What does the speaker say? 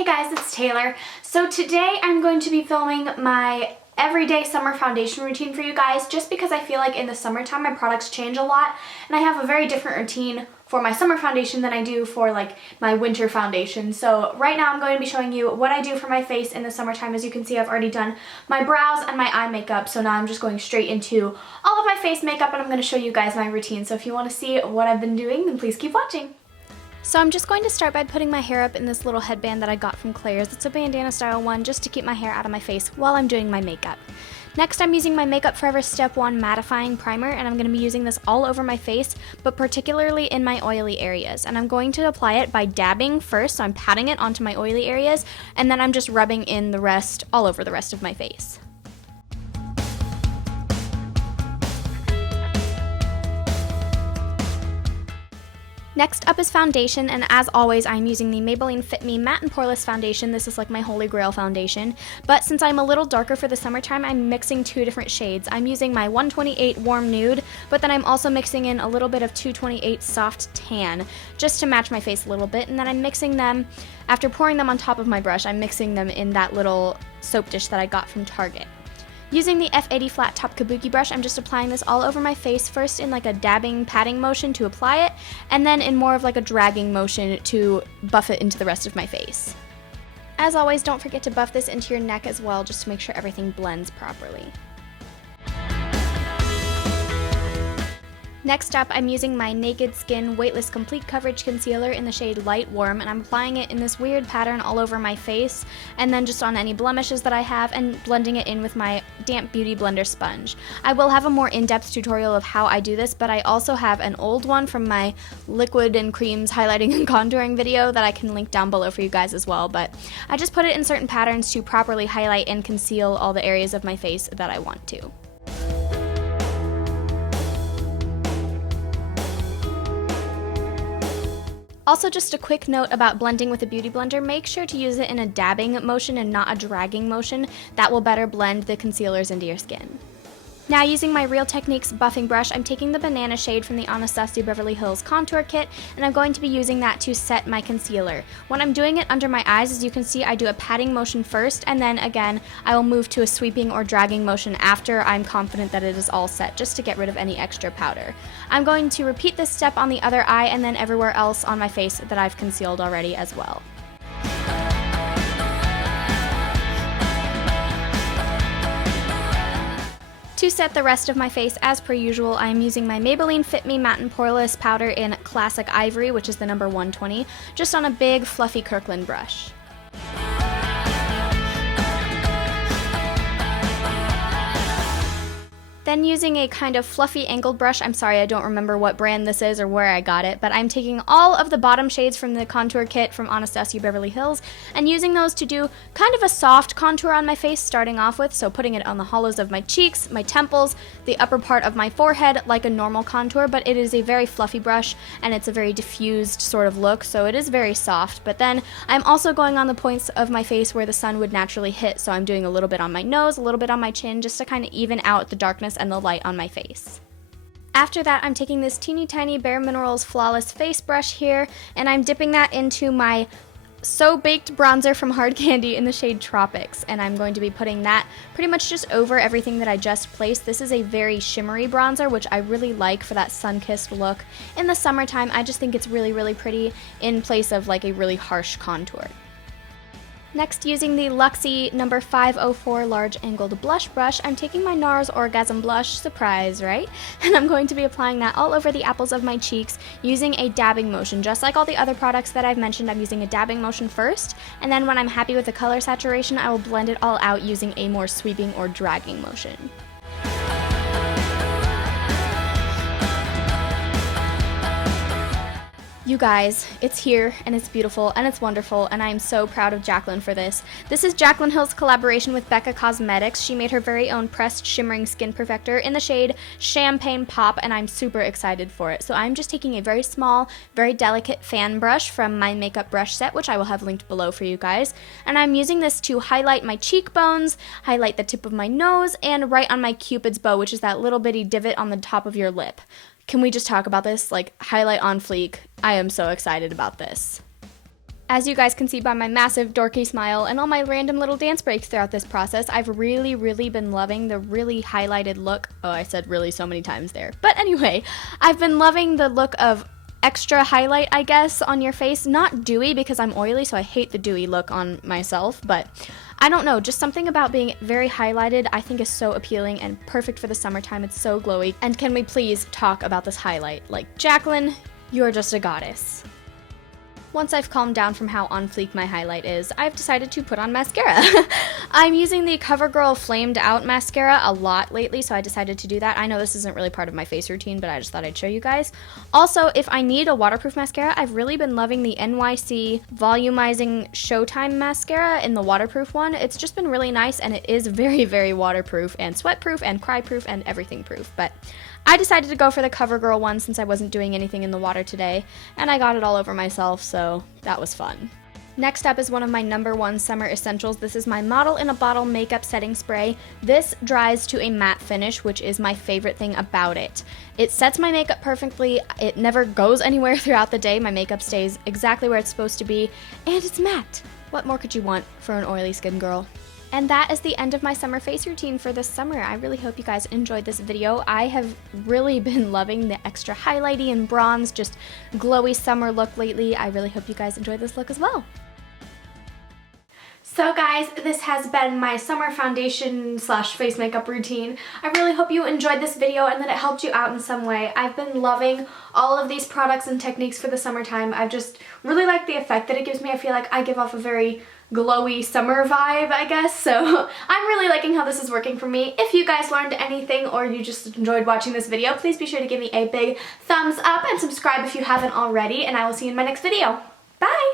Hey guys, it's Taylor. So today I'm going to be filming my everyday summer foundation routine for you guys just because I feel like in the summertime my products change a lot and I have a very different routine for my summer foundation than I do for like my winter foundation. So right now I'm going to be showing you what I do for my face in the summertime. As you can see, I've already done my brows and my eye makeup, so now I'm just going straight into all of my face makeup and I'm going to show you guys my routine. So if you want to see what I've been doing, then please keep watching. So I'm just going to start by putting my hair up in this little headband that I got from Claire's. It's a bandana style one just to keep my hair out of my face while I'm doing my makeup. Next, I'm using my Makeup Forever Step 1 mattifying primer, and I'm going to be using this all over my face, but particularly in my oily areas. And I'm going to apply it by dabbing first, so I'm patting it onto my oily areas, and then I'm just rubbing in the rest all over the rest of my face. Next up is foundation, and as always, I'm using the Maybelline Fit Me Matte and Poreless Foundation. This is like my holy grail foundation, but since I'm a little darker for the summertime, I'm mixing two different shades. I'm using my 128 Warm Nude, but then I'm also mixing in a little bit of 228 Soft Tan, just to match my face a little bit, and then I'm mixing them, after pouring them on top of my brush, I'm mixing them in that little soap dish that I got from Target. Using the F80 flat top kabuki brush, I'm just applying this all over my face, first in like a dabbing, patting motion to apply it, and then in more of like a dragging motion to buff it into the rest of my face. As always, don't forget to buff this into your neck as well, just to make sure everything blends properly. Next up, I'm using my Naked Skin Weightless Complete Coverage Concealer in the shade Light Warm, and I'm applying it in this weird pattern all over my face, and then just on any blemishes that I have, and blending it in with my damp Beauty Blender sponge. I will have a more in-depth tutorial of how I do this, but I also have an old one from my liquid and creams highlighting and contouring video that I can link down below for you guys as well, but I just put it in certain patterns to properly highlight and conceal all the areas of my face that I want to. Also, just a quick note about blending with a beauty blender, make sure to use it in a dabbing motion and not a dragging motion. That will better blend the concealers into your skin. Now, using my Real Techniques buffing brush, I'm taking the banana shade from the Anastasia Beverly Hills contour kit, and I'm going to be using that to set my concealer. When I'm doing it under my eyes, as you can see, I do a patting motion first, and then again, I will move to a sweeping or dragging motion after I'm confident that it is all set, just to get rid of any extra powder. I'm going to repeat this step on the other eye and then everywhere else on my face that I've concealed already as well. To set the rest of my face, as per usual, I am using my Maybelline Fit Me Matte and Poreless powder in Classic Ivory, which is the number 120, just on a big, fluffy Kirkland brush. Then using a kind of fluffy angled brush, I'm sorry I don't remember what brand this is or where I got it, but I'm taking all of the bottom shades from the contour kit from Anastasia Beverly Hills and using those to do kind of a soft contour on my face starting off with, so putting it on the hollows of my cheeks, my temples, the upper part of my forehead like a normal contour, but it is a very fluffy brush and it's a very diffused sort of look, so it is very soft. But then I'm also going on the points of my face where the sun would naturally hit, so I'm doing a little bit on my nose, a little bit on my chin, just to kind of even out the darkness and the light on my face. After that, I'm taking this teeny tiny Bare Minerals Flawless Face Brush here, and I'm dipping that into my So Baked bronzer from Hard Candy in the shade Tropics, and I'm going to be putting that pretty much just over everything that I just placed. This is a very shimmery bronzer, which I really like for that sun-kissed look. In the summertime, I just think it's really, really pretty in place of like a really harsh contour. Next, using the Luxie number 504 large angled blush brush, I'm taking my NARS Orgasm Blush, surprise, right? And I'm going to be applying that all over the apples of my cheeks using a dabbing motion. Just like all the other products that I've mentioned, I'm using a dabbing motion first, and then when I'm happy with the color saturation, I will blend it all out using a more sweeping or dragging motion. You guys, it's here, and it's beautiful, and it's wonderful, and I am so proud of Jaclyn for this. This is Jaclyn Hill's collaboration with Becca Cosmetics. She made her very own pressed shimmering skin perfector in the shade Champagne Pop, and I'm super excited for it. So I'm just taking a very small, very delicate fan brush from my makeup brush set, which I will have linked below for you guys, and I'm using this to highlight my cheekbones, highlight the tip of my nose, and right on my Cupid's bow, which is that little bitty divot on the top of your lip. Can we just talk about this? Like, highlight on fleek. I am so excited about this. As you guys can see by my massive dorky smile and all my random little dance breaks throughout this process, I've really been loving the really highlighted look. Oh, I said really so many times there. But anyway, I've been loving the look of extra highlight, I guess, on your face. Not dewy because I'm oily, so I hate the dewy look on myself, but I don't know, just something about being very highlighted I think is so appealing and perfect for the summertime. It's so glowy. And can we please talk about this highlight? Like, Jacqueline, you're just a goddess. Once I've calmed down from how on fleek my highlight is, I've decided to put on mascara. I'm using the CoverGirl Flamed Out mascara a lot lately, so I decided to do that. I know this isn't really part of my face routine, but I just thought I'd show you guys. Also, if I need a waterproof mascara, I've really been loving the NYC Volumizing Showtime mascara in the waterproof one. It's just been really nice, and it is very waterproof and sweat-proof and cry-proof and everything proof, but I decided to go for the CoverGirl one since I wasn't doing anything in the water today, and I got it all over myself, so that was fun. Next up is one of my #1 summer essentials. This is my Model in a Bottle makeup setting spray. This dries to a matte finish, which is my favorite thing about it. It sets my makeup perfectly, it never goes anywhere throughout the day, my makeup stays exactly where it's supposed to be, and it's matte. What more could you want for an oily skin girl? And that is the end of my summer face routine for this summer. I really hope you guys enjoyed this video. I have really been loving the extra highlighty and bronze, just glowy summer look lately. I really hope you guys enjoyed this look as well. So guys, this has been my summer foundation / face makeup routine. I really hope you enjoyed this video and that it helped you out in some way. I've been loving all of these products and techniques for the summertime. I've just really liked the effect that it gives me. I feel like I give off a very glowy summer vibe, I guess, so I'm really liking how this is working for me. If you guys learned anything or you just enjoyed watching this video, please be sure to give me a big thumbs up and subscribe if you haven't already, and I will see you in my next video. Bye!